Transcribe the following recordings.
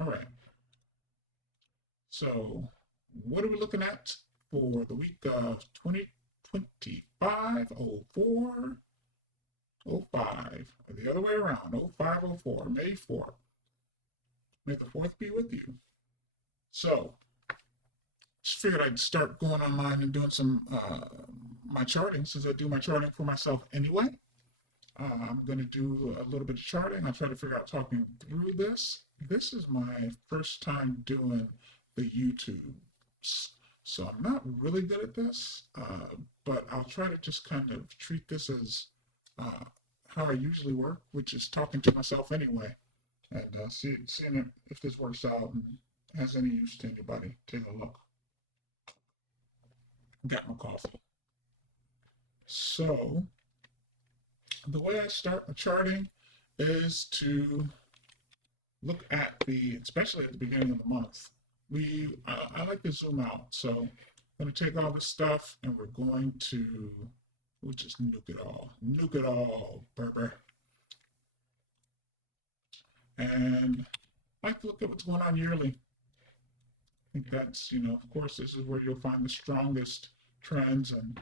All right. So, what are we looking at for the week of 2025 04 05, or the other way around, 05 04, May 4th. May the 4th be with you. So, just figured I'd start going online and doing some my charting since I do my charting for myself anyway. I'm going to do a little bit of charting. I try to figure out talking through this. This is my first time doing the YouTubes, so I'm not really good at this, but I'll try to just kind of treat this as uh, how I usually work, which is talking to myself anyway, and seeing if this works out and has any use to anybody. Take a look. Got my coffee. So the way I start my charting is to look at especially at the beginning of the month. I like to zoom out, so I'm going to take all this stuff and we'll just nuke it all, Berber. And I like to look at what's going on yearly. I think that's, of course, this is where you'll find the strongest trends. And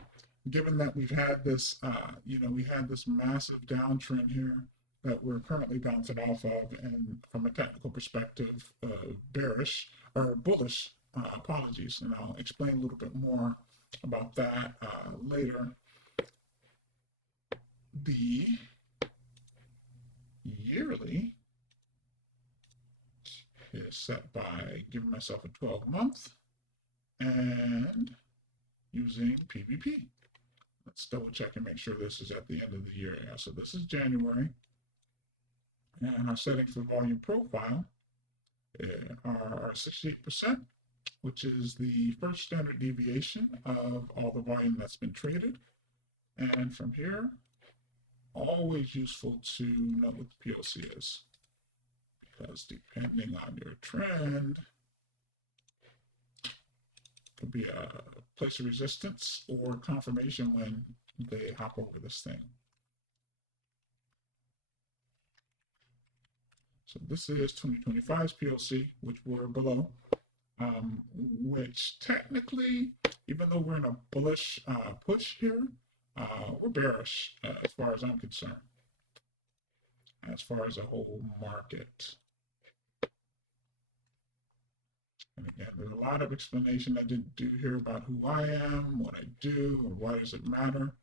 given that we've had this, we had this massive downtrend here that we're currently bouncing off of, and from a technical perspective, bearish or bullish. Apologies, and I'll explain a little bit more about that later. The yearly is set by giving myself a 12-month and using PVP. Let's double check and make sure this is at the end of the year. Yeah, so this is January. And our settings for volume profile are 68%, which is the first standard deviation of all the volume that's been traded. And from here, always useful to know what the PLC is, because depending on your trend, could be a place of resistance or confirmation when they hop over this thing. So this is 2025's PLC, which we're below, which technically, even though we're in a bullish push here, we're bearish as far as I'm concerned, as far as a whole market. And again, there's a lot of explanation I didn't do here about who I am, what I do, or why does it matter.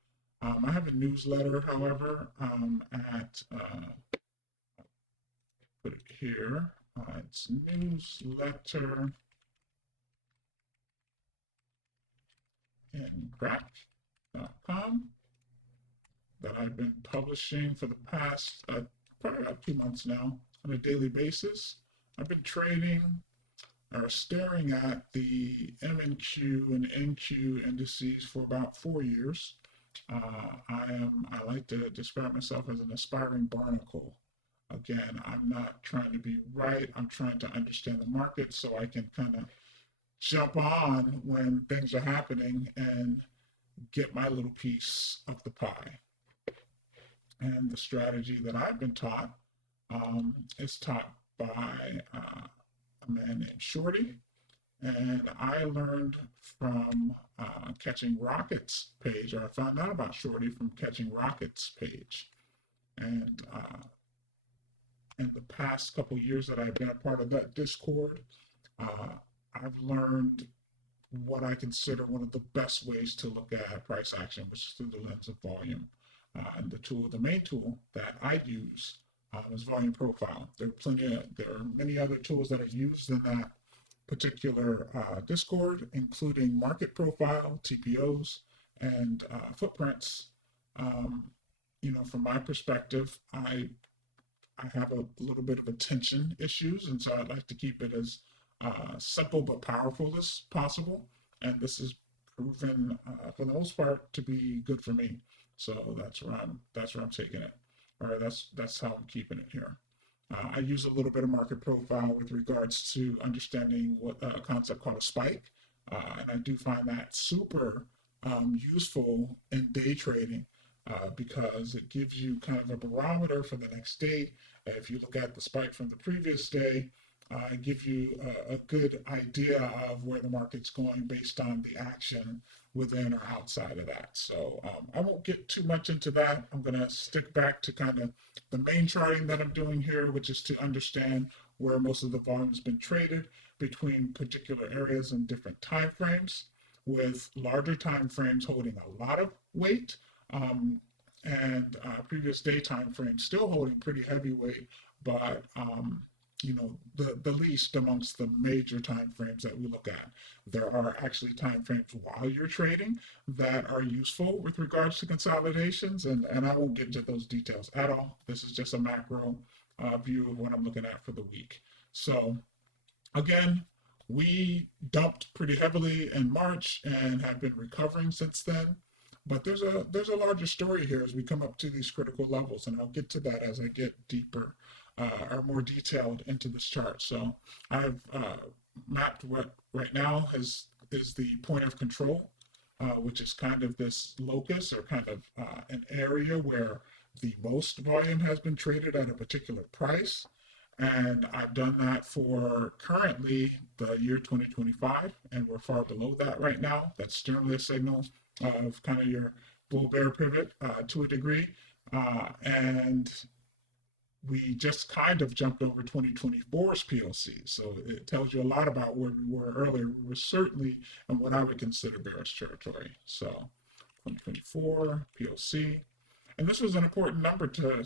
I have a newsletter, however, put it here. It's newsletter NQRACKY.com that I've been publishing for the past probably about 2 months now on a daily basis. I've been trading or staring at the MNQ and NQ indices for about 4 years. I like to describe myself as an aspiring barnacle. Again, I'm not trying to be right. I'm trying to understand the market so I can kind of jump on when things are happening and get my little piece of the pie. And the strategy that I've been taught is taught by a man named Shorty. And I learned from Catching Rockets page, or I found out about Shorty from Catching Rockets page. And in the past couple years that I've been a part of that Discord, I've learned what I consider one of the best ways to look at price action, which is through the lens of volume. And the main tool that I use is volume profile. There are many other tools that are used in that particular Discord, including market profile, TPOs, and footprints. From my perspective, I have a little bit of attention issues, and so I'd like to keep it as simple but powerful as possible. And this is proven, for the most part, to be good for me. So that's where I'm taking it. All right, that's how I'm keeping it here. I use a little bit of market profile with regards to understanding what a concept called a spike, and I do find that super useful in day trading. Because it gives you kind of a barometer for the next day. If you look at the spike from the previous day, give you a good idea of where the market's going based on the action within or outside of that. So I won't get too much into that. I'm going to stick back to kind of the main charting that I'm doing here, which is to understand where most of the volume has been traded between particular areas and different time frames, with larger time frames holding a lot of weight, and previous day time frames still holding pretty heavy weight, but the least amongst the major time frames that we look at. There are actually time frames while you're trading that are useful with regards to consolidations, and I won't get into those details at all. This is just a macro view of what I'm looking at for the week. So again, we dumped pretty heavily in March and have been recovering since then. But there's a larger story here as we come up to these critical levels, and I'll get to that as I get deeper or more detailed into this chart. So I've mapped what right now is the point of control, which is kind of this locus or kind of an area where the most volume has been traded at a particular price. And I've done that for currently the year 2025, and we're far below that right now. That's generally a signal of kind of your bull bear pivot to a degree. And we just kind of jumped over 2024's PLC. So it tells you a lot about where we were earlier. We were certainly in what I would consider bearish territory. So 2024 PLC. And this was an important number to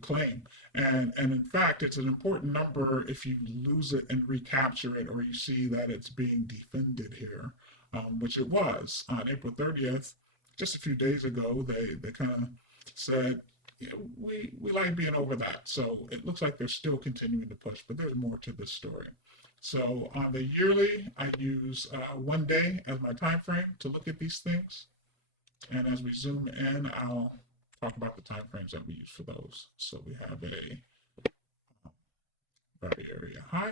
claim. And in fact, it's an important number if you lose it and recapture it, or you see that it's being defended here, which it was on April 30th. Just a few days ago, they kind of said, we like being over that. So it looks like they're still continuing to push, but there's more to this story. So on the yearly, I use 1 day as my time frame to look at these things. And as we zoom in, I'll talk about the time frames that we use for those. So we have a value area high,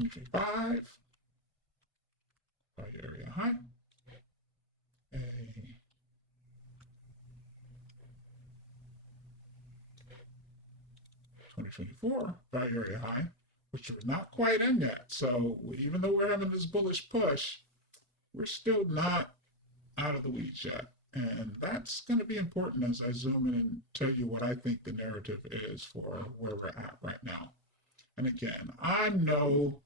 $25, value area high, a 2024 value area high, which we're not quite in yet. So even though we're having this bullish push, we're still not out of the weeds yet. And that's going to be important as I zoom in and tell you what I think the narrative is for where we're at right now. And again, I'm no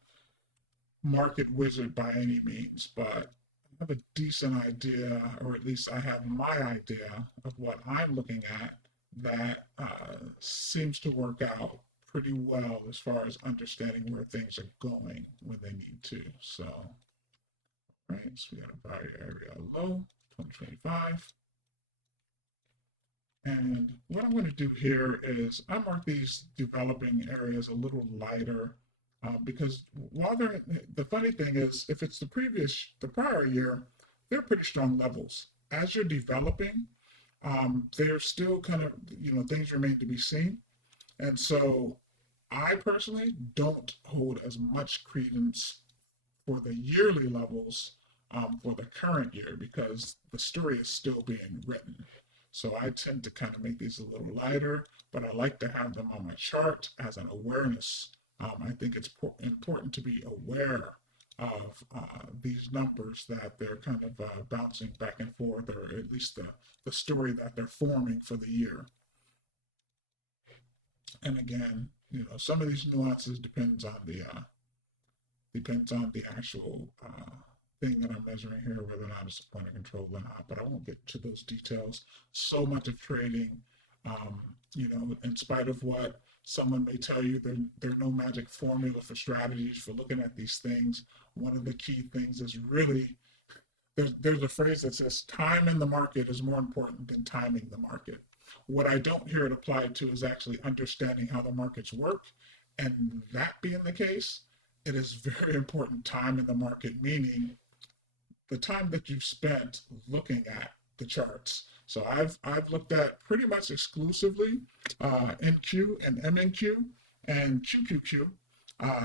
market wizard by any means, but I have a decent idea, or at least I have my idea of what I'm looking at that seems to work out pretty well as far as understanding where things are going when they need to. So, right, so we got a value area low, 2025. And what I'm going to do here is I mark these developing areas a little lighter because while they're, the funny thing is, if it's the prior year, they're pretty strong levels. As you're developing, they're still kind of, things remain to be seen. And so I personally don't hold as much credence for the yearly levels for the current year because the story is still being written. So I tend to kind of make these a little lighter, but I like to have them on my chart as an awareness. I think it's important to be aware of these numbers, that they're kind of bouncing back and forth, or at least the story that they're forming for the year. And again, some of these nuances depends on the actual thing that I'm measuring here, whether or not it's a point of control or not. But I won't get to those details. So much of trading, in spite of what someone may tell you, there are no magic formula for strategies for looking at these things. One of the key things is really there's a phrase that says time in the market is more important than timing the market. What I don't hear it applied to is actually understanding how the markets work. And that being the case, it is very important time in the market, meaning the time that you've spent looking at the charts. So I've looked at pretty much exclusively NQ and MNQ and QQQ.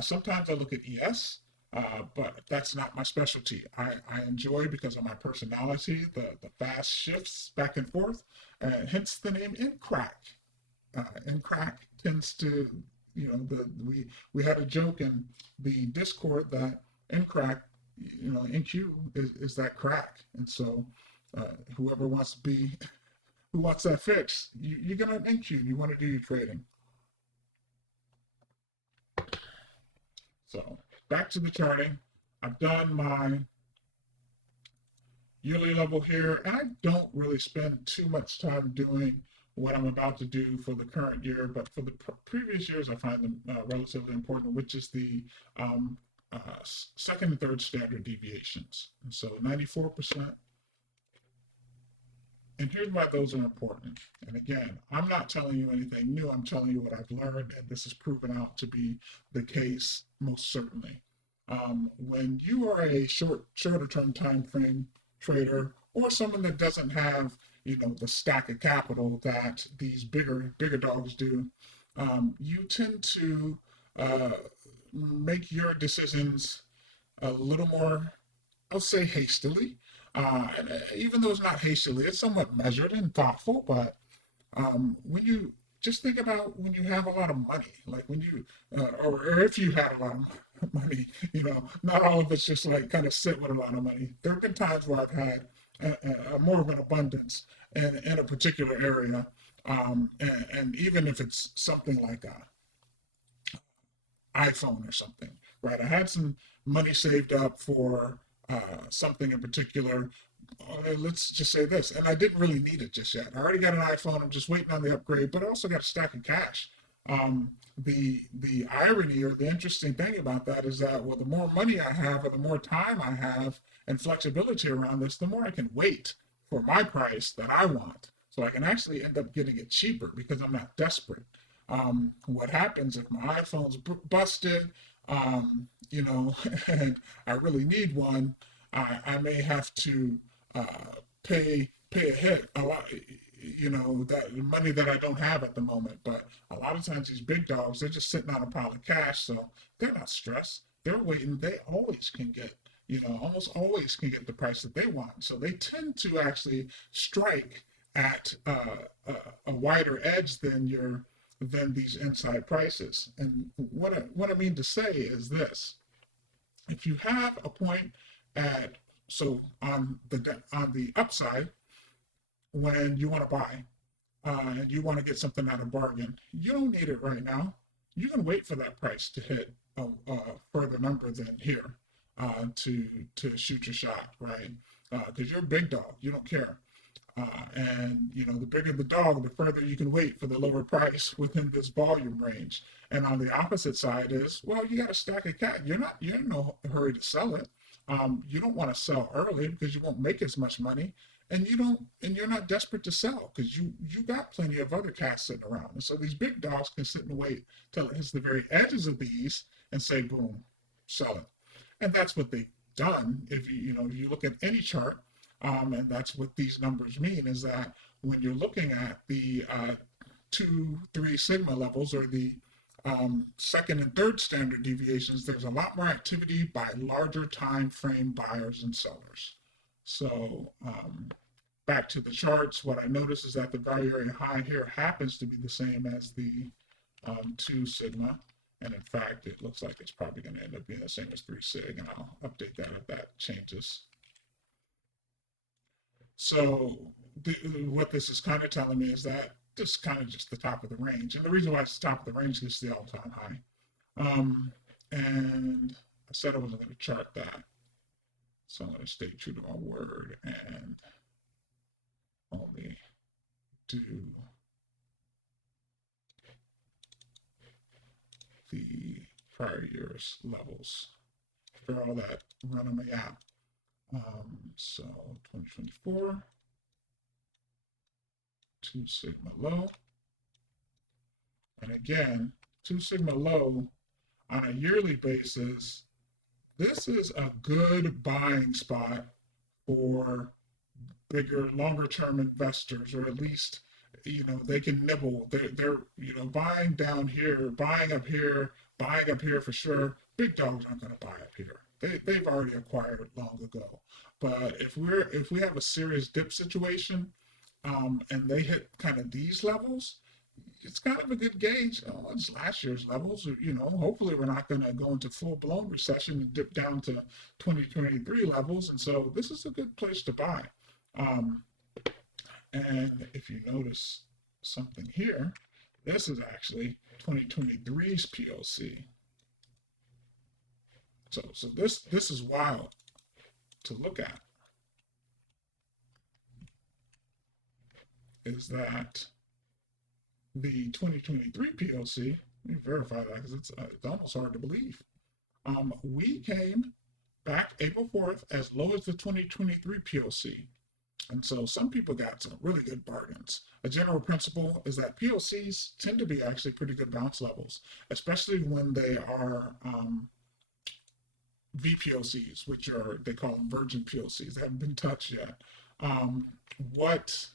Sometimes I look at ES, But that's not my specialty. I enjoy, because of my personality, the fast shifts back and forth, hence the name NQRACK. NQRACK tends to, we had a joke in the Discord that NQRACK, NQ is that crack, and so whoever wants to be, who wants that fix, you're gonna NQ. You want to do your trading. So back to the charting. I've done my yearly level here, and I don't really spend too much time doing what I'm about to do for the current year, but for the previous years, I find them relatively important, which is the um, second and third standard deviations. And so 94%. And here's why those are important. And again, I'm not telling you anything new. I'm telling you what I've learned, and this is proven out to be the case most certainly. When you are a shorter term time frame trader, or someone that doesn't have, the stack of capital that these bigger dogs do, you tend to uh, make your decisions a little more, I'll say, hastily. Even though it's not hastily, it's somewhat measured and thoughtful. But when you just think about when you have a lot of money, like when you, or if you had a lot of money, not all of it's just like kind of sit with a lot of money. There have been times where I've had more of an abundance in a particular area. And even if it's something like a iPhone or something, right? I had some money saved up for something in particular. Let's just say this, and I didn't really need it just yet. I already got an iPhone. I'm just waiting on the upgrade, but I also got a stack of cash. The irony or the interesting thing about that is that, well, the more money I have or the more time I have and flexibility around this, the more I can wait for my price that I want. So I can actually end up getting it cheaper because I'm not desperate. What happens if my iPhone's busted, and I really need one, I may have to uh, pay a hit a lot, that money that I don't have at the moment. But a lot of times these big dogs, they're just sitting on a pile of cash, so they're not stressed. They're waiting. They always can get, almost always can get the price that they want. So they tend to actually strike at a wider edge than these inside prices. And what I mean to say is this: if you have a point at, so on the upside, when you want to buy and you want to get something at a bargain, you don't need it right now. You can wait for that price to hit a further number than here to shoot your shot, right? Because you're a big dog, you don't care. And the bigger the dog, the further you can wait for the lower price within this volume range. And on the opposite side is, well, you got a stack of cash. You're in no hurry to sell it. You don't want to sell early because you won't make as much money, and you're not desperate to sell because you got plenty of other cash sitting around. And so these big dogs can sit and wait till it hits the very edges of these and say, boom, sell it. And that's what they've done. If you look at any chart, and that's what these numbers mean, is that when you're looking at the 2, 3 sigma levels, or the second and third standard deviations, there's a lot more activity by larger time frame buyers and sellers. So back to the charts, what I notice is that the value area high here happens to be the same as the 2 sigma. And in fact, it looks like it's probably going to end up being the same as 3 sig, and I'll update that if that changes. So what this is kind of telling me is that this is kind of just the top of the range. And the reason why it's the top of the range is it's the all-time high. And I said I wasn't going to chart that. So I'm going to stay true to my word and only do the prior year's levels for all that run on my app. So 2024, 2 sigma low. And again, 2 sigma low on a yearly basis, this is a good buying spot for bigger, longer term investors, or at least they can nibble. They're buying down here, buying up here, buying up here for sure. Big dogs aren't going to buy up here. They've already acquired long ago. But if we have a serious dip situation, and they hit kind of these levels, it's kind of a good gauge. Oh, it's last year's levels. Hopefully we're not going to go into full blown recession and dip down to 2023 levels. And so this is a good place to buy. Um, and if you notice something here, this is actually 2023's POC. So this is wild to look at. Is that the 2023 POC? Let me verify that because it's almost hard to believe. We came back April 4th as low as the 2023 POC. And so some people got some really good bargains. A general principle is that POCs tend to be actually pretty good bounce levels, especially when they are VPOCs, which they call them virgin POCs. They haven't been touched yet. What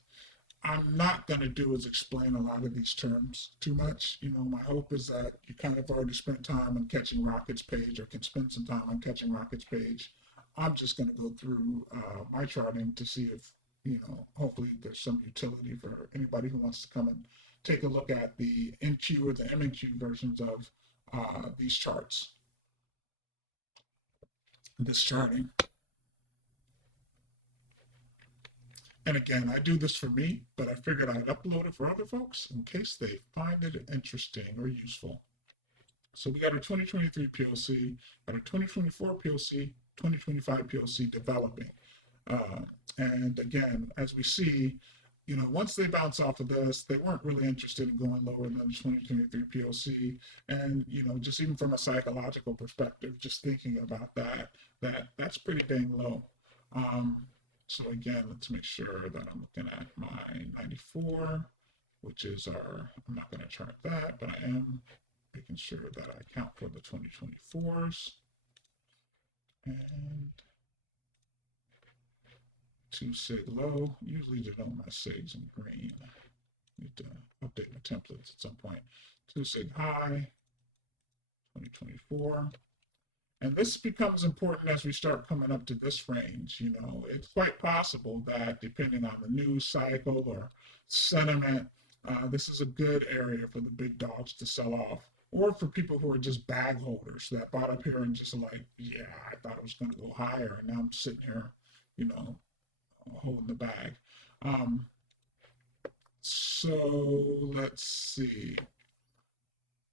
I'm not going to do is explain a lot of these terms too much. My hope is that you kind of already spent time on Catching Rockets page or can spend some time on Catching Rockets page. I'm just going to go through my charting to see if, hopefully there's some utility for anybody who wants to come and take a look at the NQ or the MNQ versions of these charts. This charting. And again, I do this for me, but I figured I'd upload it for other folks in case they find it interesting or useful. So we got our 2023 POC, got our 2024 POC, 2025 POC developing. And again, as we see, once they bounce off of this, they weren't really interested in going lower than the 2023 POC. And, just even from a psychological perspective, just thinking about that's pretty dang low. So again, let's make sure that I'm looking at my 94, which is I'm not going to chart that, but I am making sure that I count for the 2024s. And 2 sig low. Usually denote my sigs in green. Need to update my templates at some point. 2 sig high, 2024. And this becomes important as we start coming up to this range. It's quite possible that depending on the news cycle or sentiment, this is a good area for the big dogs to sell off, or for people who are just bag holders that bought up here and just like, yeah, I thought it was going to go higher, and now I'm sitting here, holding the bag. So let's see.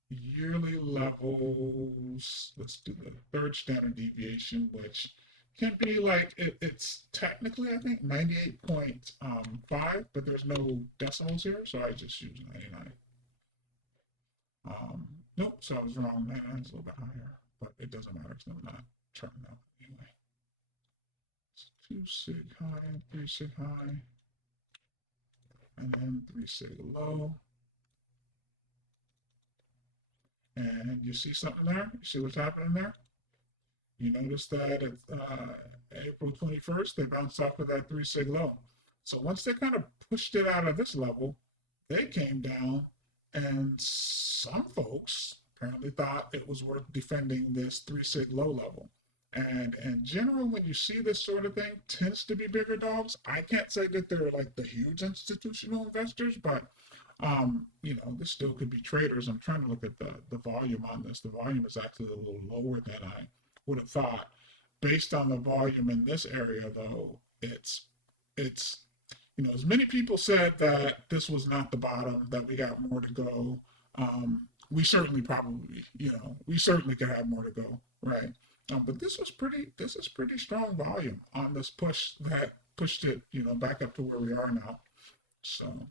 Yearly levels, let's do the third standard deviation, which can be like, it's technically, I think, 98.5, but there's no decimals here, so I just use 99. Nope, so I was wrong. 99 is a little bit higher, but it doesn't matter because I'm not charting out anyway. It's 2 sig high, 3 sig high, and then 3 sig low. And you see something there? You see what's happening there? You notice that at April 21st, they bounced off of that 3 sig low. So once they kind of pushed it out of this level, they came down, and some folks apparently thought it was worth defending this 3 sig low level. And in general, when you see this sort of thing, tends to be bigger dogs. I can't say that they're like the huge institutional investors, but this still could be traders. I'm trying to look at the volume on this. The volume is actually a little lower than I would have thought. Based on the volume in this area, though, it's as many people said that this was not the bottom, that we got more to go. We certainly could have more to go, right? But this is pretty strong volume on this push that pushed it, back up to where we are now. So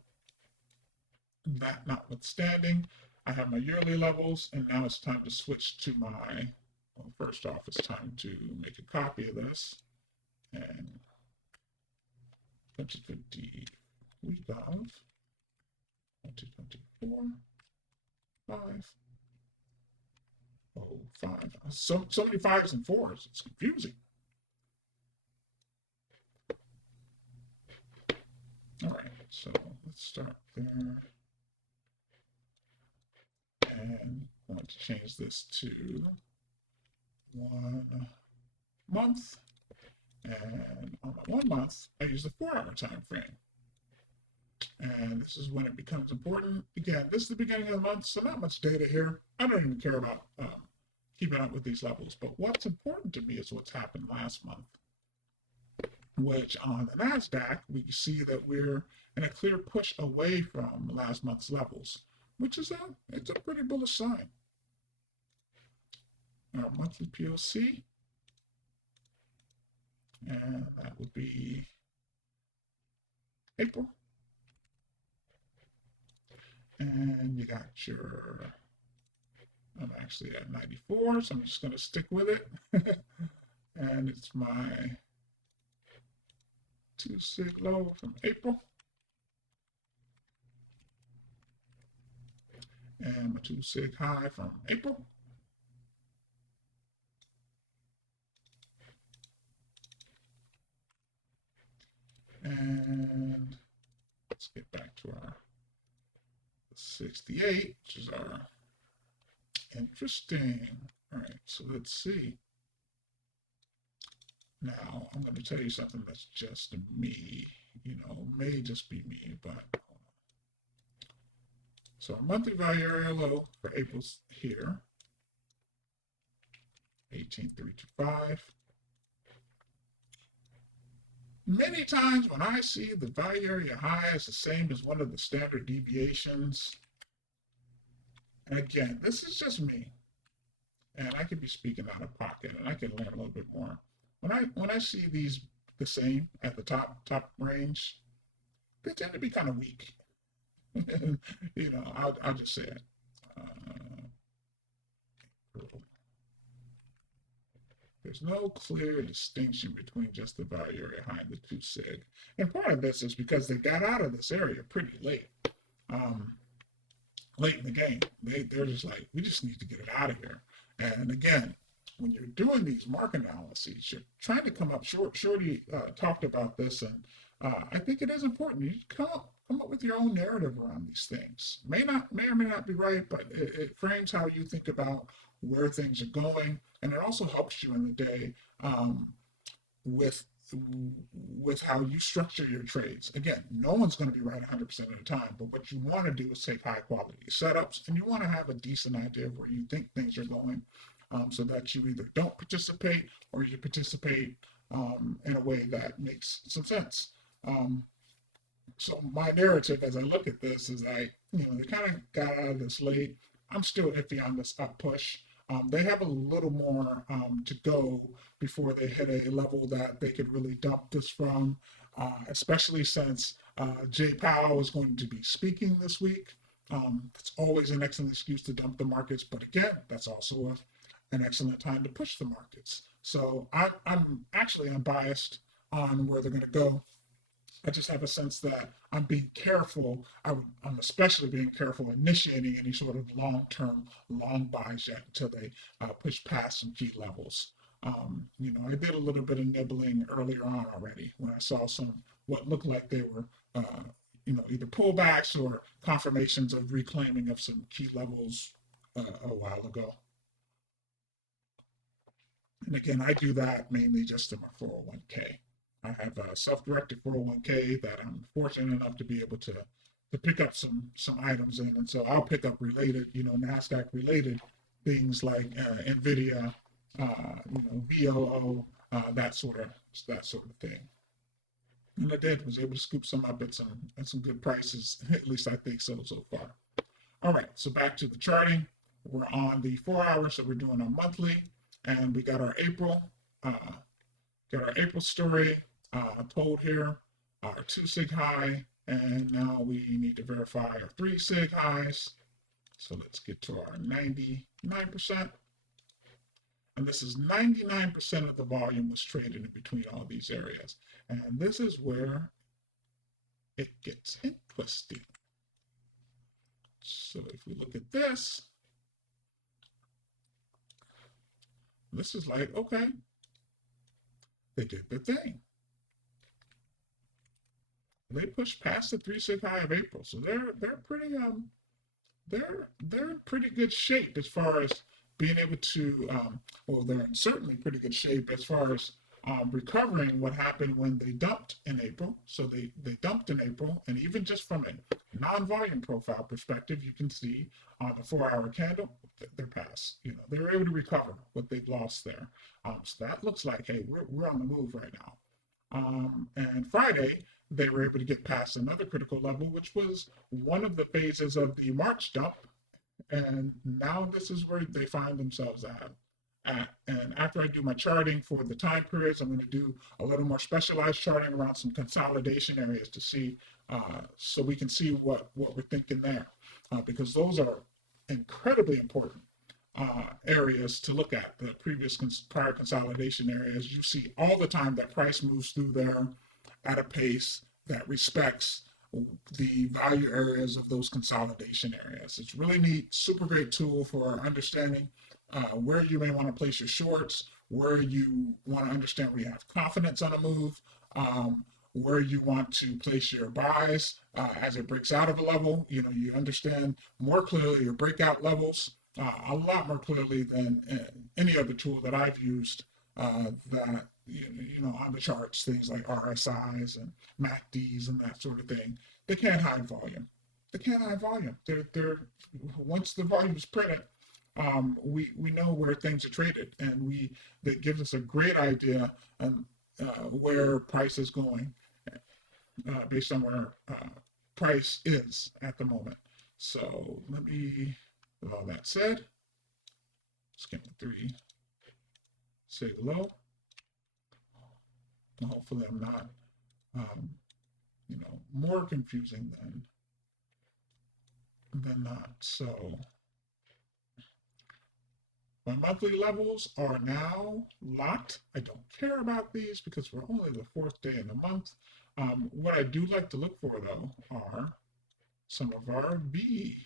that notwithstanding, I have my yearly levels, and now it's time to switch to first off, it's time to make a copy of this, and 2050 week of 2024 505. So many 5s and 4s, it's confusing. All right, So let's start there. And I want to change this to 1 month. And on the 1 month, I use the 4-hour time frame. And this is when it becomes important. Again, this is the beginning of the month, so not much data here. I don't even care about keeping up with these levels. But what's important to me is what's happened last month, which on the NASDAQ, we see that we're in a clear push away from last month's levels, which is it's a pretty bullish sign. Our monthly POC, and that would be April. And you got your, I'm actually at 94, so I'm just going to stick with it. And it's my 2 sig low from April. And my 2 sig high from April. And let's get back to our 68, which is our interesting. All right, so let's see. Now, I'm going to tell you something that's just me, may just be me, but. So our monthly value area low for April's here, 18,325. Many times when I see the value area high is the same as one of the standard deviations, and again, this is just me, and I could be speaking out of pocket, and I can learn a little bit more. When I see these the same at the top range, they tend to be kind of weak. I'll just say it. There's no clear distinction between just the value area high and the 2 sig. And part of this is because they got out of this area pretty late. Late in the game. They're just like, we just need to get it out of here. And again, when you're doing these market analyses, you're trying to come up short. Shorty talked about this, and I think it is important. You come up with your own narrative around these things. May or may not be right, but it frames how you think about where things are going, and it also helps you in the day with how you structure your trades. Again, no one's going to be right 100% of the time, but what you want to do is take high quality setups, and you want to have a decent idea of where you think things are going, so that you either don't participate or you participate in a way that makes some sense. So my narrative as I look at this is they kind of got out of this late. I'm still iffy on this up push. They have a little more to go before they hit a level that they could really dump this from, especially since Jay Powell is going to be speaking this week. It's always an excellent excuse to dump the markets, but again, that's also an excellent time to push the markets. So I'm actually unbiased on where they're going to go. I just have a sense that I'm being careful. I'm especially being careful initiating any sort of long-term long buys yet until they push past some key levels. I did a little bit of nibbling earlier on already when I saw what looked like they were, either pullbacks or confirmations of reclaiming of some key levels a while ago. And again, I do that mainly just in my 401k. I have a self-directed 401k that I'm fortunate enough to be able to pick up some items in, and so I'll pick up related, NASDAQ related things like Nvidia, VOO, that sort of thing. And I was able to scoop some up at some good prices. At least I think so far. All right, so back to the charting. We're on the 4 hours, so we're doing a monthly, and we got our April. Got our April story told here, our 2 sig high, and now we need to verify our 3 sig highs. So let's get to our 99%. And this is 99% of the volume was traded in between all these areas. And this is where it gets interesting. So if we look at this is like, okay, they did the thing. they pushed past the 3-6 high of April, so they're pretty they're in pretty good shape as far as being able to, well, they're in certainly pretty good shape as far as recovering what happened when they dumped in April. So they dumped in April, and even just from a non-volume profile perspective, you can see on the 4-hour candle, they're past. You know, they're able to recover what they've lost there. So that looks like, hey, we're on the move right now. And Friday, they were able to get past another critical level, which was one of the phases of the March dump. And now this is where they find themselves at. And after I do my charting for the time periods, I'm going to do a little more specialized charting around some consolidation areas to see, so we can see what we're thinking there, because those are incredibly important areas to look at. The previous prior consolidation areas, you see all the time that price moves through there at a pace that respects the value areas of those consolidation areas. It's really neat, super great tool for understanding where you may want to place your shorts, where you want to understand where you have confidence on a move, where you want to place your buys as it breaks out of a level. You know, you understand more clearly your breakout levels a lot more clearly than any other tool that I've used that, you know, on the charts, things like RSIs and MACDs and that sort of thing. They can't hide volume. They can't hide volume. They're once the volume is printed, we know where things are traded, and that gives us a great idea where price is going based on where price is at the moment. So let me, with all that said, skim the 3, say low. Hopefully I'm not, you know, more confusing than not. So my monthly levels are now locked. I don't care about these because we're only the 4th day in the month. What I do like to look for, though, are some of our V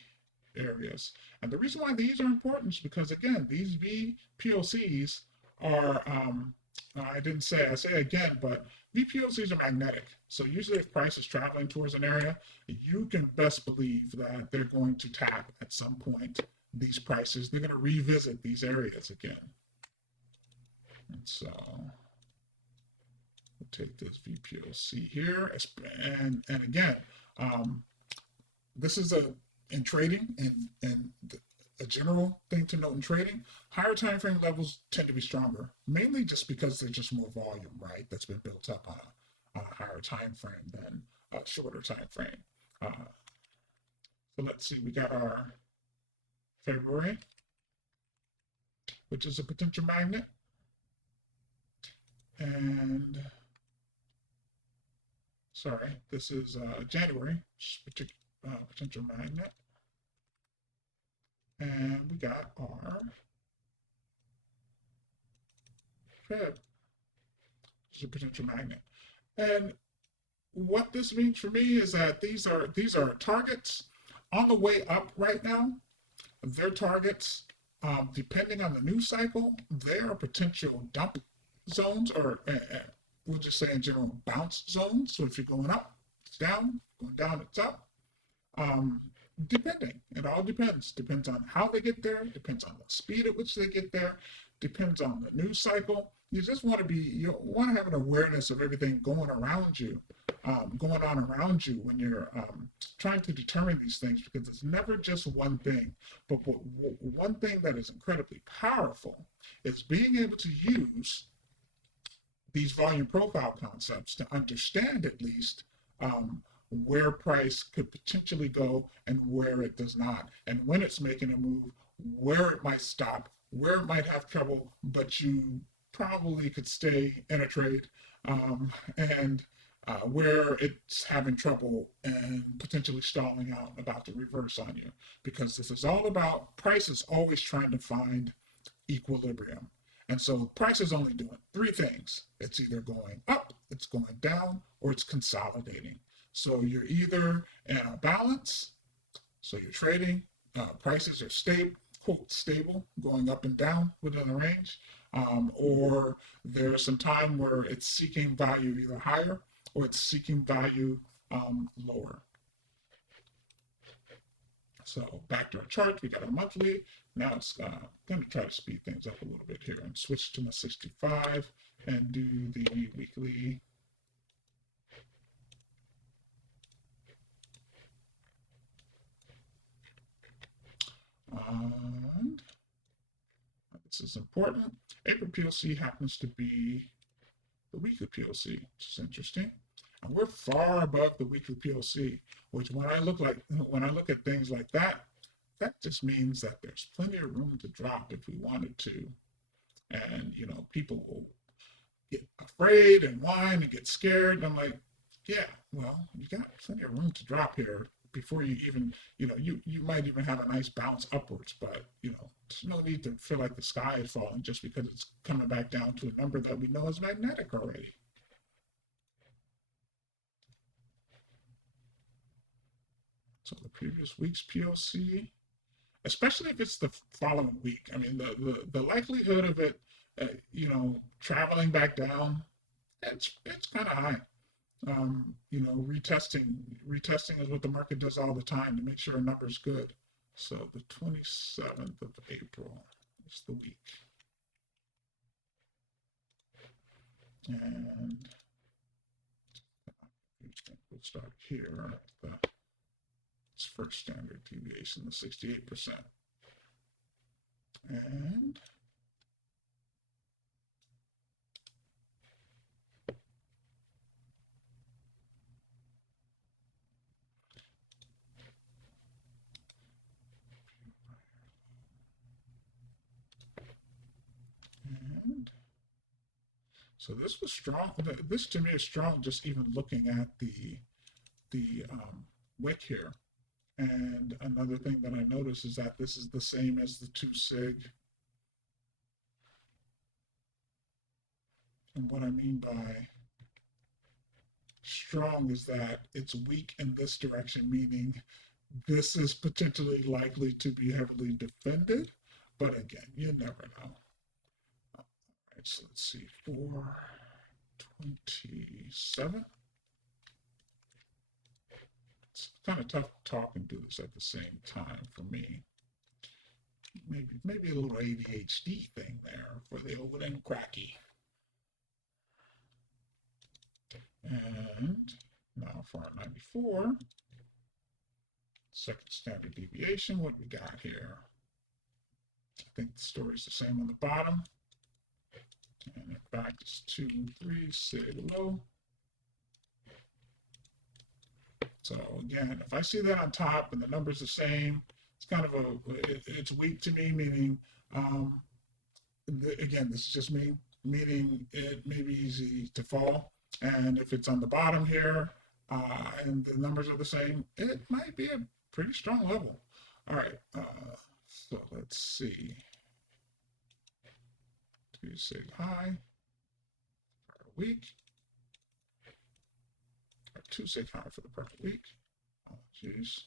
areas. And the reason why these are important is because, again, these VPOCs are, I say again, but VPOCs are magnetic. So usually if price is traveling towards an area, you can best believe that they're going to tap at some point these prices. They're going to revisit these areas again. And so we'll take this VPOC here. And again, this is in trading and a general thing to note in trading, higher time frame levels tend to be stronger, mainly just because there's just more volume, right? That's been built up on a higher time frame than a shorter time frame. So let's see, we got our February, which is a potential magnet, and sorry, this is January, potential magnet. And we got our Feb, which is a potential magnet. And what this means for me is that these are targets on the way up right now. They're targets, depending on the news cycle, they are potential dump zones, or we'll just say in general bounce zones. So if you're going up, it's down, going down, it's up. Depending, it all depends. Depends on how they get there, depends on the speed at which they get there, depends on the news cycle. You want to have an awareness of everything going around you, going on around you when you're trying to determine these things, because it's never just one thing. But one thing that is incredibly powerful is being able to use these volume profile concepts to understand at least where price could potentially go and where it does not, and when it's making a move, where it might stop, where it might have trouble, but you probably could stay in a trade, and where it's having trouble and potentially stalling out, about to reverse on you. Because this is all about, price is always trying to find equilibrium. And so price is only doing 3 things. It's either going up, it's going down, or it's consolidating. So you're either in a balance, so you're trading, prices are stable, going up and down within a range, or there's some time where it's seeking value either higher or it's seeking value lower. So back to our chart, we got a monthly. Now it's going to try to speed things up a little bit here and switch to my 65 and do the weekly. And this is important. April PLC happens to be the weekly PLC, which is interesting. And we're far above the weekly PLC, which when I look at things like that, that just means that there's plenty of room to drop if we wanted to. And people will get afraid and whine and get scared. And I'm like, yeah, well, you got plenty of room to drop here before you even, you might even have a nice bounce upwards, but there's no need to feel like the sky is falling just because it's coming back down to a number that we know is magnetic already. So the previous week's POC, especially if it's the following week, I mean, the likelihood of it, traveling back down, it's kind of high. Retesting is what the market does all the time to make sure a number's good. So the 27th of April is the week. And we'll start here at the first standard deviation, the 68%. And so this was strong. This to me is strong just even looking at the wick here. And another thing that I notice is that this is the same as the 2 sig. And what I mean by strong is that it's weak in this direction, meaning this is potentially likely to be heavily defended. But again, you never know. All right, so let's see, 427. It's kind of tough to talk and do this at the same time for me. Maybe a little ADHD thing there for the old NQRACKY. And now for our 94, second standard deviation, what we got here? I think the story's the same on the bottom. And in fact, it's 2, 3, sig low. So again, if I see that on top and the number's the same, it's kind of it's weak to me, meaning, again, this is just me, meaning it may be easy to fall. And if it's on the bottom here and the numbers are the same, it might be a pretty strong level. All right, so let's see. 2 sig high for a week. 2 sig high for the perfect week. Oh, geez.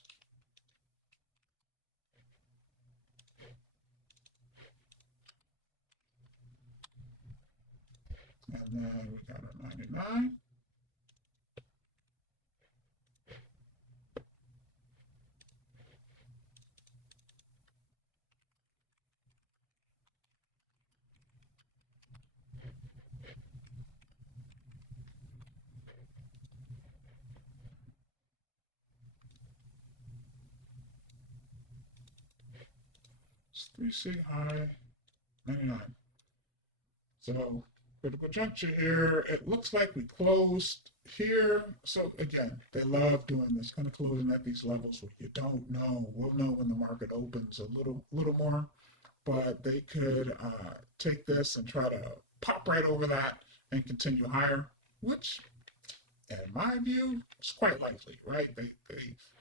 And then we got a 99. It's 3 sig high, 99. So critical juncture here. It looks like we closed here. So again, they love doing this, kind of closing at these levels where you don't know. We'll know when the market opens a little more, but they could take this and try to pop right over that and continue higher, which in my view, is quite likely, right?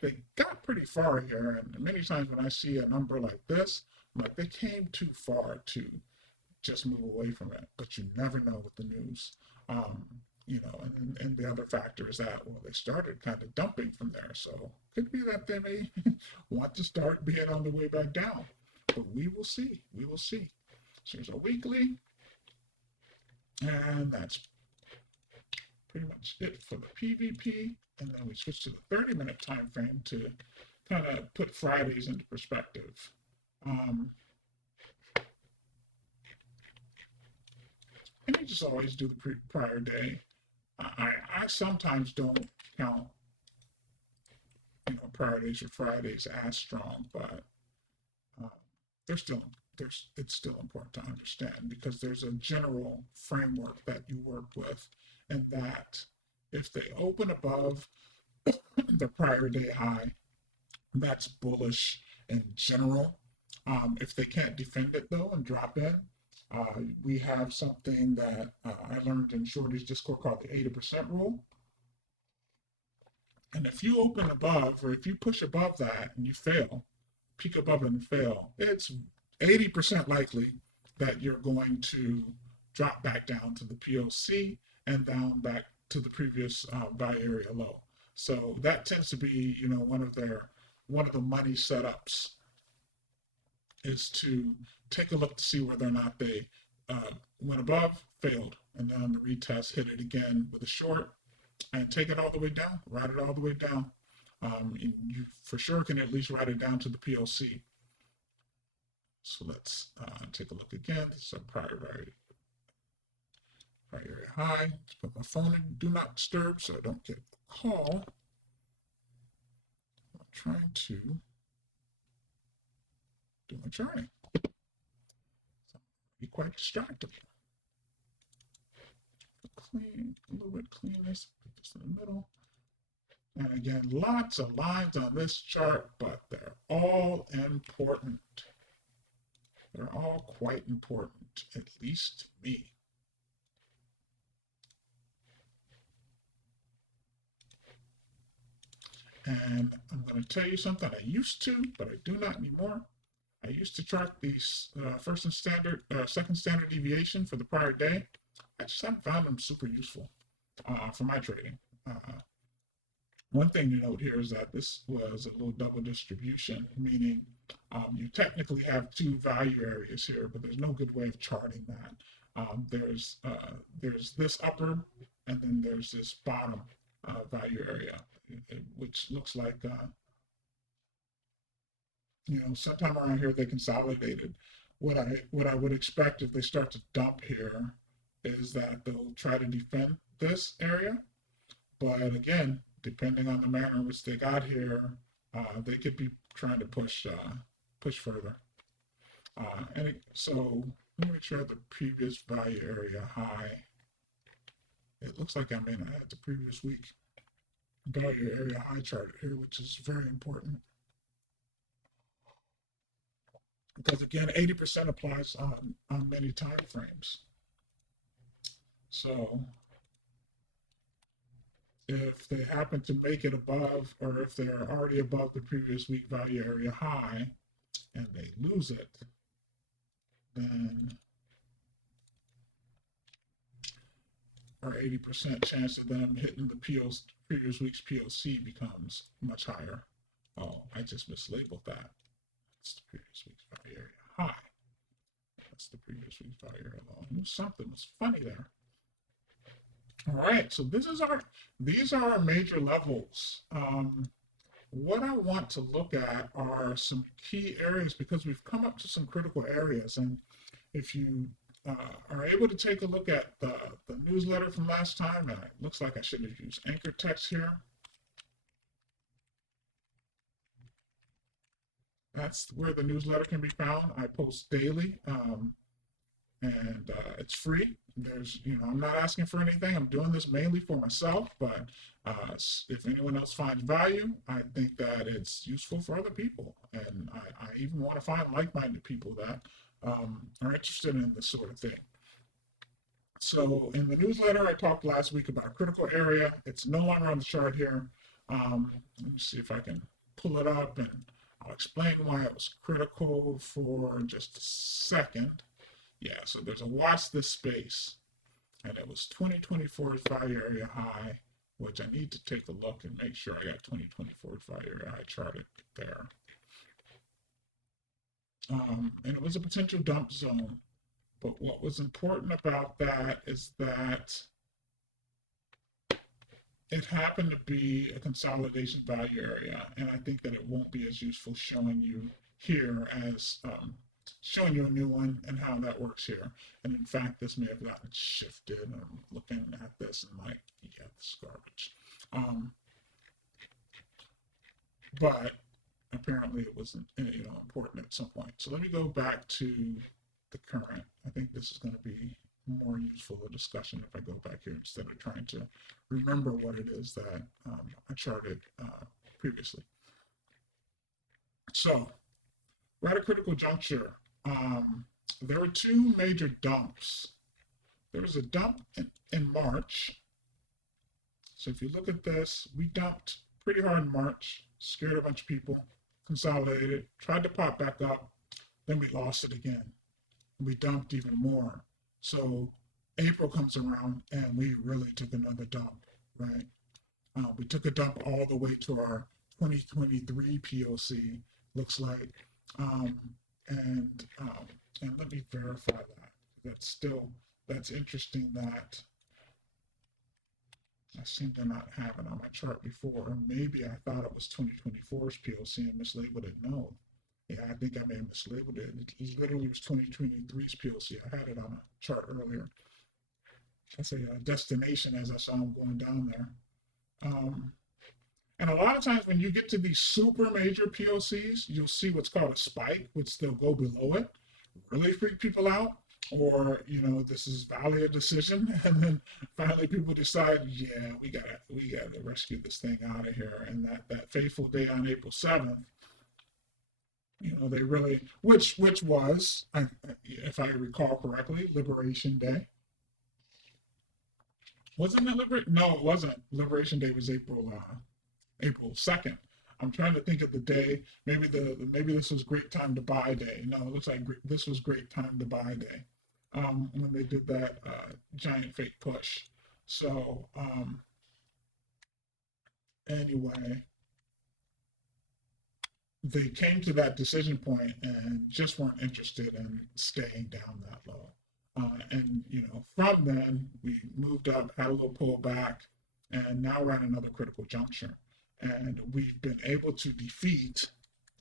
They got pretty far here, and many times when I see a number like this, I'm like, they came too far to just move away from it. But you never know with the news. And the other factor is that, well, they started kind of dumping from there. So it could be that they may want to start being on the way back down. But we will see. We will see. So here's a weekly. And that's pretty much it for the PVP. And then we switch to the 30-minute time frame to kind of put Fridays into perspective. And you just always do the prior day. I sometimes don't count, prior days or Fridays as strong, but it's still important to understand because there's a general framework that you work with, and that if they open above the prior day high, that's bullish in general. If they can't defend it though and drop in, we have something that I learned in Shorty's Discord called the 80% rule. And if you open above, or if you push above that and you fail, peak above and fail, it's 80% likely that you're going to drop back down to the POC and down back to the previous value area low. So that tends to be, one of the money setups is to take a look to see whether or not they went above, failed, and then on the retest hit it again with a short and take it all the way down, ride it all the way down. You for sure can at least ride it down to the POC. So let's take a look again. This is a prior area high. Let's put my phone in do not disturb so I don't get a call. I'm trying to do my charting. So be quite distracted. Clean, a little bit clean this, put this in the middle. And again, lots of lines on this chart, but they're all important. They're all quite important, at least to me. And I'm going to tell you something I used to, but I do not anymore. I used to track these second standard deviation for the prior day. I just haven't found them super useful for my trading. One thing to note here is that this was a little double distribution, meaning you technically have two value areas here, but there's no good way of charting that. There's this upper, and then there's this bottom value area, which looks like, sometime around here they consolidated. What I would expect if they start to dump here is that they'll try to defend this area, but again, depending on the manner in which they got here, they could be trying to push further. So let me make sure the previous value area high. It looks like I may not have the previous week value area high chart here, which is very important. Because again, 80% applies on many time frames. So if they happen to make it above, or if they're already above the previous week value area high and they lose it, then our 80% chance of them hitting the previous week's POC becomes much higher. Oh, I just mislabeled that. That's the previous week's value area high. That's the previous week's value area low. I knew something was funny there. All right, so these are our major levels. What I want to look at are some key areas because we've come up to some critical areas. And if you are able to take a look at the newsletter from last time, and it looks like I should have used anchor text here. That's where the newsletter can be found. I post daily. And it's free. I'm not asking for anything. I'm doing this mainly for myself, but if anyone else finds value, I think that it's useful for other people. And I even want to find like-minded people that are interested in this sort of thing. So in the newsletter, I talked last week about a critical area. It's no longer on the chart here. Let me see if I can pull it up, and I'll explain why it was critical for just a second. Yeah, so there's a watch this space, and it was 2024's value area high, which I need to take a look and make sure I got 2024's value area high charted there. And it was a potential dump zone, but what was important about that is that it happened to be a consolidation value area, and I think that it won't be as useful showing you here as showing you a new one and how that works here. And in fact, this may have gotten shifted. I'm looking at this and like, yeah, this is garbage. But apparently it wasn't important at some point. So let me go back to the current. I think this is going to be more useful a discussion if I go back here instead of trying to remember what it is that I charted previously. So we're at a critical juncture. There were two major dumps. There was a dump in March. So if you look at this, we dumped pretty hard in March, scared a bunch of people, consolidated, tried to pop back up, then we lost it again. We dumped even more. So April comes around and we really took another dump, right? We took a dump all the way to our 2023 POC, looks like. And let me verify that. That's interesting that I seem to not have it on my chart before. Maybe I thought it was 2024's POC and mislabeled it. No. Yeah, I think I may have mislabeled it. It literally was 2023's POC. I had it on a chart earlier. That's a destination as I saw them going down there. And a lot of times when you get to these super major POCs, you'll see what's called a spike, which they'll go below it, really freak people out. Or, this is valid a decision. And then finally people decide, yeah, we gotta rescue this thing out of here. And that fateful day on April 7th, they really, which was, if I recall correctly, Liberation Day. Wasn't that Liberation? No, it wasn't. Liberation Day was April 2nd. I'm trying to think of the day. Maybe this was Great Time to Buy Day. No, it looks like this was Great Time to Buy Day. When they did that giant fake push. So anyway, they came to that decision point and just weren't interested in staying down that low. And from then we moved up, had a little pullback, and now we're at another critical juncture. And we've been able to defeat,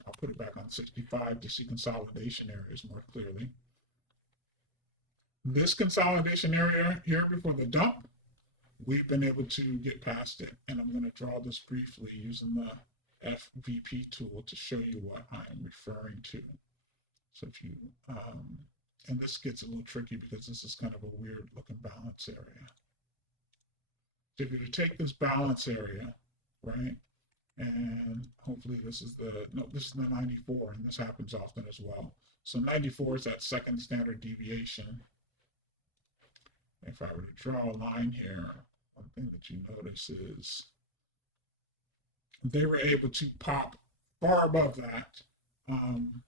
I'll put it back on 65 to see consolidation areas more clearly. This consolidation area here before the dump, we've been able to get past it. And I'm going to draw this briefly using the FVP tool to show you what I'm referring to. So if you, and this gets a little tricky because this is kind of a weird looking balance area. So if you were to take this balance area, right, and hopefully this is the 94, and this happens often as well. So 94 is that second standard deviation. If I were to draw a line here, one thing that you notice is they were able to pop far above that. And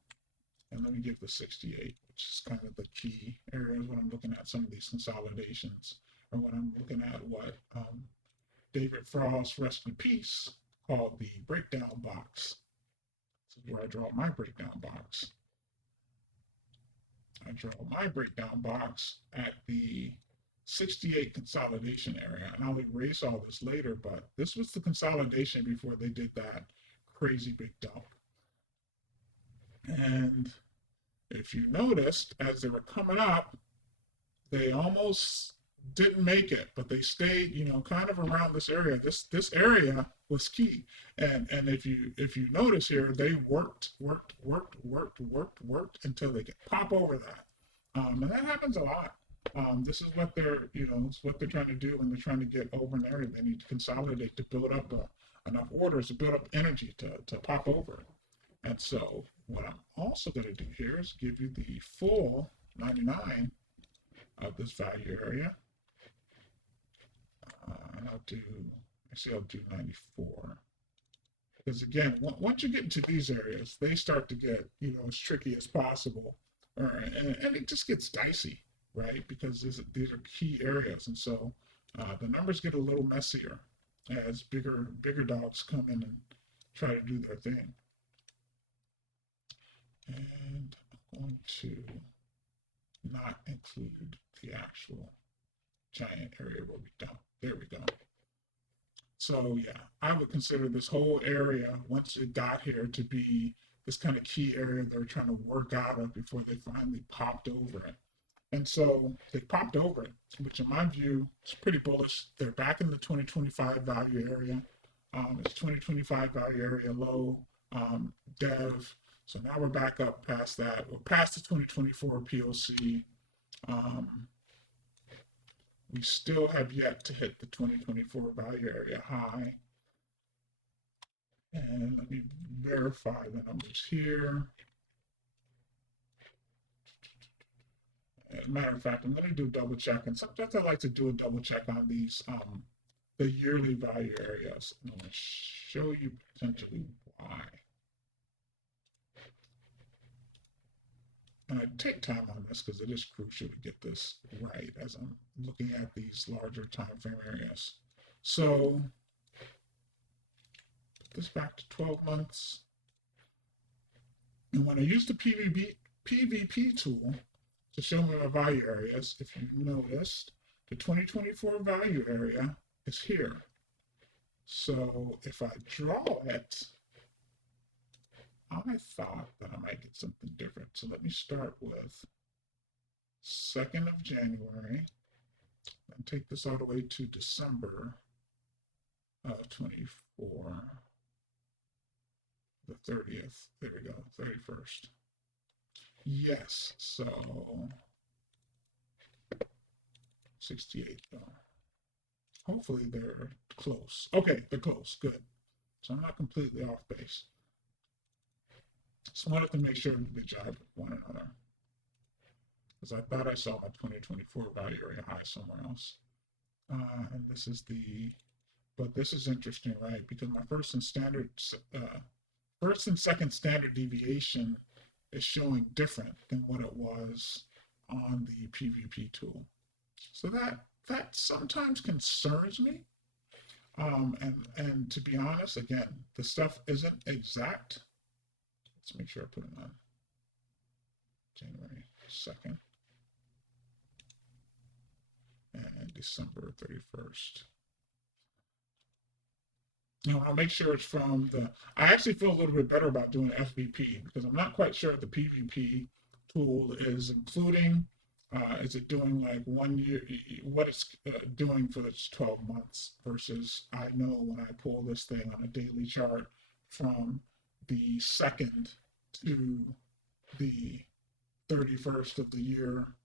let me give the 68, which is kind of the key areas when I'm looking at some of these consolidations, or when I'm looking at what David Frost, rest in peace, called the breakdown box. This is where I draw my breakdown box. I draw my breakdown box at the 68 consolidation area, and I'll erase all this later, but this was the consolidation before they did that crazy big dump. And if you noticed, as they were coming up, they almost didn't make it, but they stayed, kind of around this area. This area was key. And if you notice here, they worked until they could pop over that. And that happens a lot. This is what it's what they're trying to do when they're trying to get over an area. They need to consolidate to build up enough orders, to build up energy to pop over. And so what I'm also going to do here is give you the full 99 of this value area. And I'll do 94. Because again, once you get into these areas, they start to get, as tricky as possible. And it just gets dicey, right? Because these are key areas. And so the numbers get a little messier as bigger dogs come in and try to do their thing. And I'm going to not include the actual giant area where we dump. There we go. So yeah, I would consider this whole area, once it got here, to be this kind of key area they're trying to work out of before they finally popped over it. And so they popped over it, which in my view is pretty bullish. They're back in the 2025 value area. It's 2025 value area low, dev. So now we're back up past that. We're past the 2024 POC. Um, we still have yet to hit the 2024 value area high. And let me verify the numbers here. As a matter of fact, I'm going to do a double check. And sometimes I like to do a double check on these, the yearly value areas. I'm going to show you potentially why. And I take time on this because it is crucial to get this right as I'm looking at these larger time frame areas. So put this back to 12 months. And when I use the PVP tool to show me my value areas, if you noticed, the 2024 value area is here. So if I draw it, I thought that I might get something different. So let me start with 2nd of January and take this all the way to December of 24. The 30th. There we go, 31st. Yes, so 68 though. Hopefully they're close. Okay, they're close. Good. So I'm not completely off base. So I wanted to make sure they jive with one another. Because I thought I saw my 2024 value area high somewhere else. And this is the, but this is interesting, right? Because my first and second standard deviation is showing different than what it was on the PVP tool. So that sometimes concerns me. And to be honest, again, the stuff isn't exact. Let's make sure I put it on January 2nd and December 31st. Now I'll make sure it's from the, I actually feel a little bit better about doing FVP because I'm not quite sure if the PVP tool is including, is it doing like 1 year, what it's doing for its 12 months versus I know when I pull this thing on a daily chart from the 2nd to the 31st of the year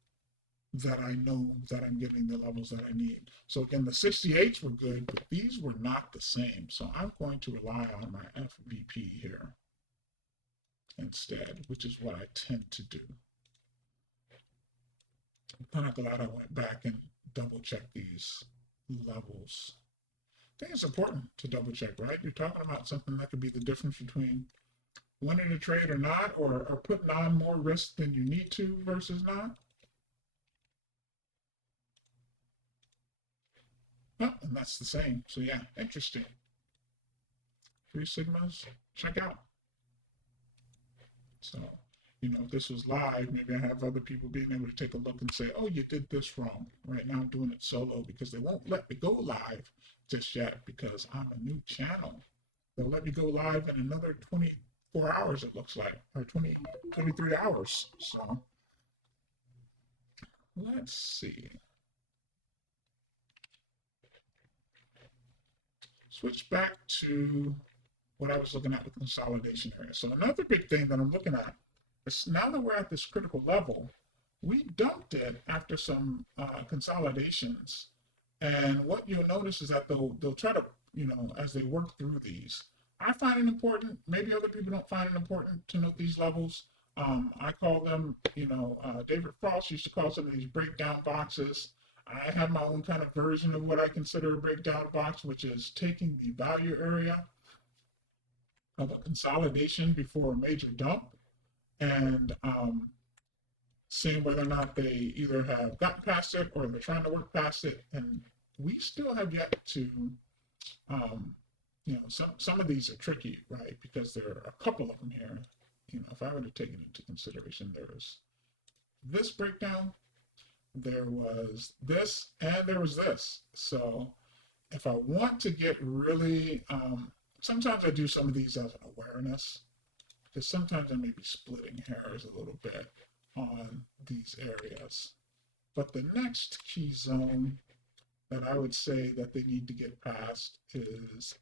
that I know that I'm getting the levels that I need. So again, the 68s were good, but these were not the same. So I'm going to rely on my FVP here instead, which is what I tend to do. I'm kind of glad I went back and double checked these levels. I think it's important to double check, right? You're talking about something that could be the difference between winning a trade or not, or putting on more risk than you need to versus not. Oh, and that's the same. So yeah, interesting. 3 sigmas, check out. So, you know, if this was live, maybe I have other people being able to take a look and say, oh, you did this wrong. Right now I'm doing it solo because they won't let me go live just yet because I'm a new channel. They'll let me go live in another 24 hours, it looks like, or 23 hours. So let's see. Switch back to what I was looking at with consolidation area. So another big thing that I'm looking at is now that we're at this critical level, we dumped it after some consolidations. And what you'll notice is that they'll try to, you know, as they work through these, I find it important. Maybe other people don't find it important to note these levels. I call them, you know, David Frost used to call some of these breakdown boxes. I have my own kind of version of what I consider a breakdown box, which is taking the value area of a consolidation before a major dump and seeing whether or not they either have gotten past it or they're trying to work past it. And we still have yet to, you know, some of these are tricky, right? Because there are a couple of them here. You know, if I were to take it into consideration, there's this breakdown, there was this, and there was this. So, if I want to get really, sometimes I do some of these as an awareness, because sometimes I may be splitting hairs a little bit on these areas. But the next key zone that I would say that they need to get past is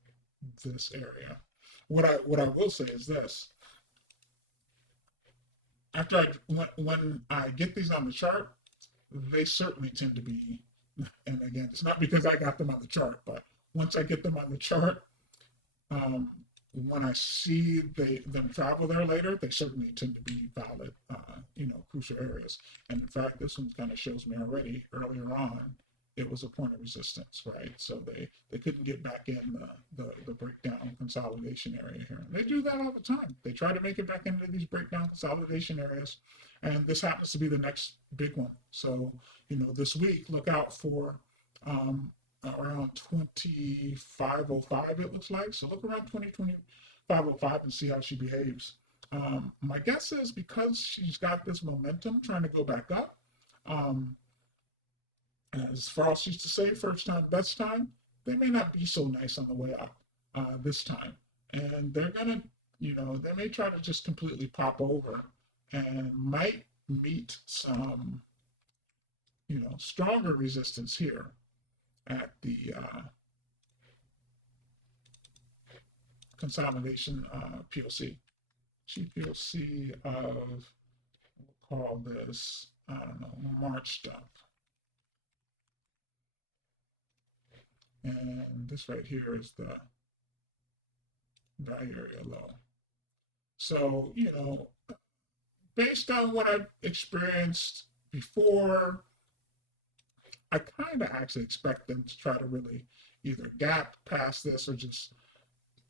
this area. What I will say is this: after when I get these on the chart, they certainly tend to be. And again, it's not because I got them on the chart, but once I get them on the chart, um, when I see them travel there later, they certainly tend to be valid, crucial areas. And in fact, this one kind of shows me already earlier on, it was a point of resistance, right? So they couldn't get back in the breakdown consolidation area here. And they do that all the time. They try to make it back into these breakdown consolidation areas. And this happens to be the next big one. So, this week, look out for around 2505, it looks like. So look around 2505 and see how she behaves. My guess is because she's got this momentum trying to go back up, as Frost used to say, first time, best time, they may not be so nice on the way up this time. And they're going to, they may try to just completely pop over and might meet some, stronger resistance here at the consolidation POC. GPOC of, we'll call this, I don't know, March stuff. And this right here is the value area low. So, based on what I've experienced before, I kind of actually expect them to try to really either gap past this or just,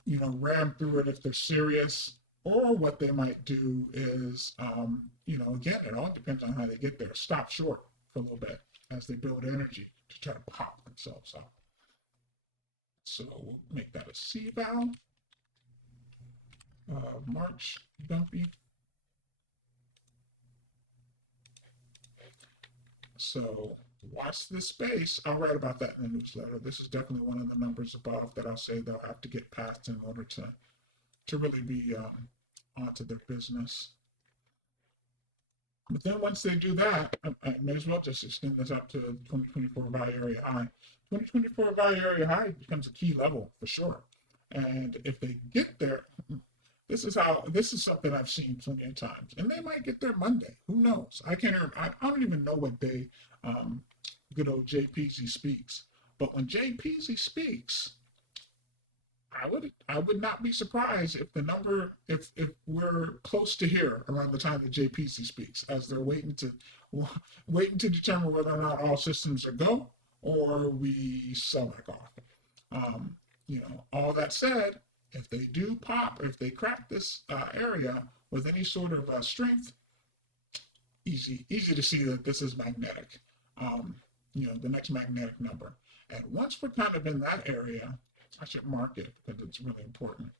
ram through it if they're serious. Or what they might do is, again, it all depends on how they get there. Stop short for a little bit as they build energy to try to pop themselves up. So we'll make that a C val. March bumpy. So watch this space. I'll write about that in the newsletter. This is definitely one of the numbers above that I'll say they'll have to get past in order to really be onto their business. But then once they do that, I may as well just extend this up to 2024 value area high. 2024 value area high becomes a key level for sure. And if they get there, this is something I've seen plenty of times. And they might get there Monday. Who knows? I don't even know what day good old JPZ speaks. But when JPZ speaks, I would not be surprised if if we're close to here around the time that JPC speaks, as they're waiting to determine whether or not all systems are go or we sell back off. All that said, if they do pop, if they crack this area with any sort of strength, easy to see that this is magnetic. The next magnetic number. And once we're kind of in that area, I should mark it because it's really important.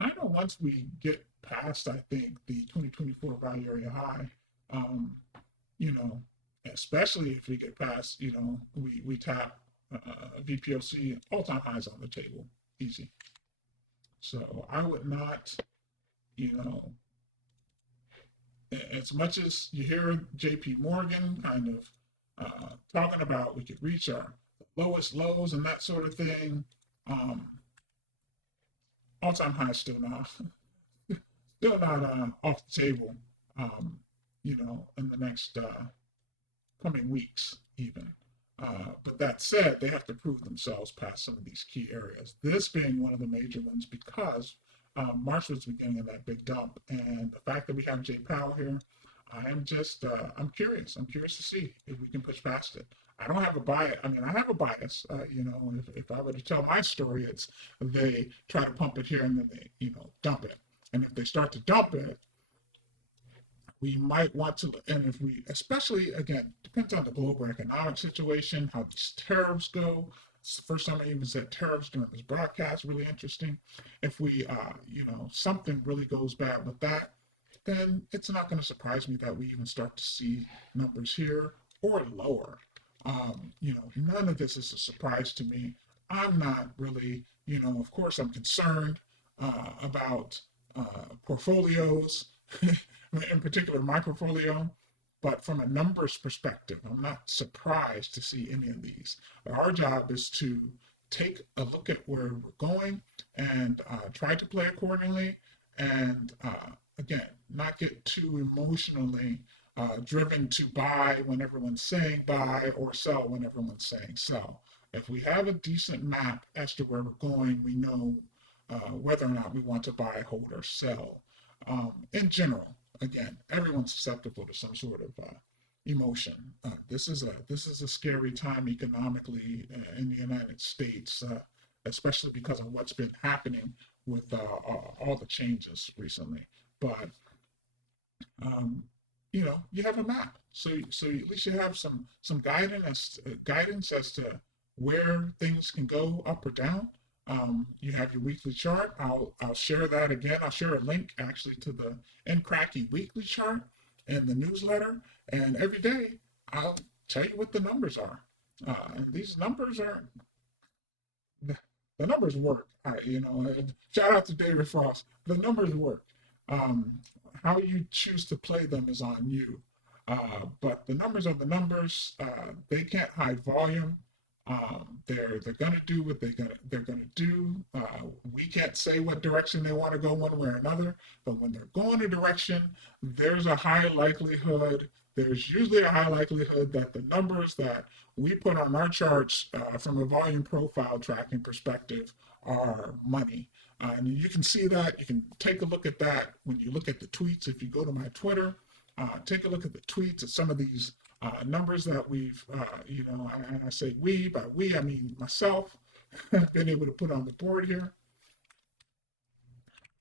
Kind of once we get past, I think, the 2024 value area high, especially if we get past, we tap VPOC, all-time highs on the table, easy. So I would not, as much as you hear JP Morgan kind of talking about we could reach our lowest lows and that sort of thing, all-time high still not off the table, in the next coming weeks even. But that said, they have to prove themselves past some of these key areas. This being one of the major ones because March was the beginning of that big dump, and the fact that we have Jay Powell here, I'm curious. I'm curious to see if we can push past it. I don't have a bias. I mean, I have a bias. If I were to tell my story, it's they try to pump it here and then they, dump it. And if they start to dump it, we might want to, and if we, especially again, depends on the global economic situation, how these tariffs go. It's the first time I even said tariffs during this broadcast. Really interesting. If we, something really goes bad with that, then it's not going to surprise me that we even start to see numbers here or lower. None of this is a surprise to me. I'm not really, of course, I'm concerned about portfolios, in particular my portfolio, but from a numbers perspective, I'm not surprised to see any of these. Our job is to take a look at where we're going and try to play accordingly. And again, not get too emotionally driven to buy when everyone's saying buy or sell when everyone's saying sell. If we have a decent map as to where we're going, we know whether or not we want to buy, hold, or sell. In general, again, everyone's susceptible to some sort of emotion. This is a scary time economically in the United States, especially because of what's been happening with all the changes recently. But you have a map, so at least you have some guidance as to where things can go up or down. You have your weekly chart. I'll share that again. I'll share a link actually to the NQRACKY weekly chart in the newsletter, and every day I'll tell you what the numbers are. And these numbers are the numbers work. Shout out to David Frost. The numbers work. Um, how you choose to play them is on you. But the numbers are the numbers. They can't hide volume. They're gonna do what they're gonna do. We can't say what direction they want to go one way or another. But when they're going a direction, there's a high likelihood. There's usually a high likelihood that the numbers that we put on our charts from a volume profile tracking perspective are money. And you can see that. You can take a look at that when you look at the tweets. If you go to my Twitter, take a look at the tweets of some of these numbers that we've, and I say we, by we, I mean myself, have been able to put on the board here.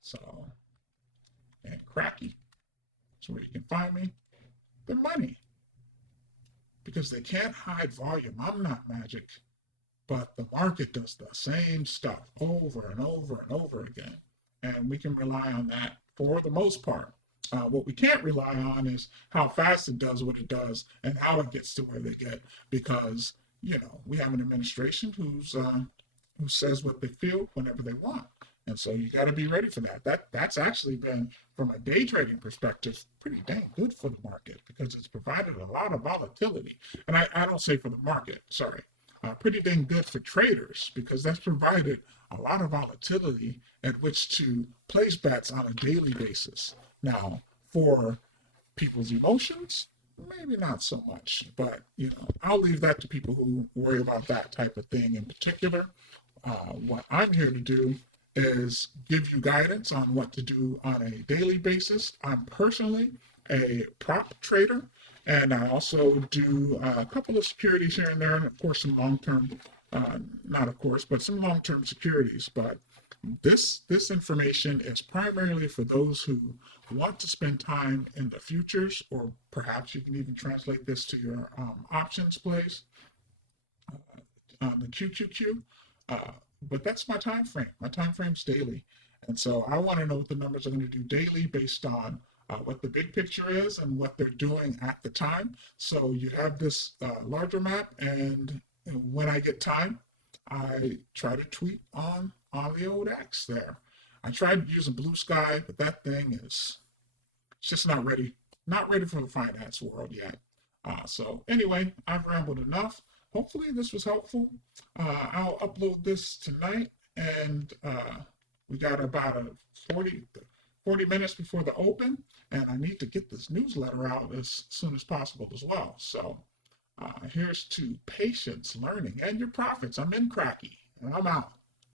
So, and Cracky, that's where you can find me. The money, because they can't hide volume. I'm not magic, but the market does the same stuff over and over and over again. And we can rely on that for the most part. What we can't rely on is how fast it does what it does and how it gets to where they get, because we have an administration who says what they feel whenever they want, and so you got to be ready for that. That's actually been, from a day trading perspective, pretty dang good for the market because it's provided a lot of volatility. And I don't say for the market, sorry, pretty dang good for traders because that's provided a lot of volatility at which to place bets on a daily basis. Now, for people's emotions, maybe not so much, but I'll leave that to people who worry about that type of thing in particular. What I'm here to do is give you guidance on what to do on a daily basis. I'm personally a prop trader, and I also do a couple of securities here and there, and of course some long-term, not of course, but some long-term securities. But this information is primarily for those who want to spend time in the futures, or perhaps you can even translate this to your options plays, the QQQ. But that's my time frame. My time frame's daily. And so I want to know what the numbers are going to do daily based on what the big picture is and what they're doing at the time. So you have this larger map, and when I get time, I try to tweet on the old X there. I tried using Blue Sky, but that thing is just not ready. Not ready for the finance world yet. So anyway, I've rambled enough. Hopefully this was helpful. I'll upload this tonight, and we got about a 40 minutes before the open, and I need to get this newsletter out as soon as possible as well. So here's to patience, learning, and your profits. I'm NQRACKY, and I'm out.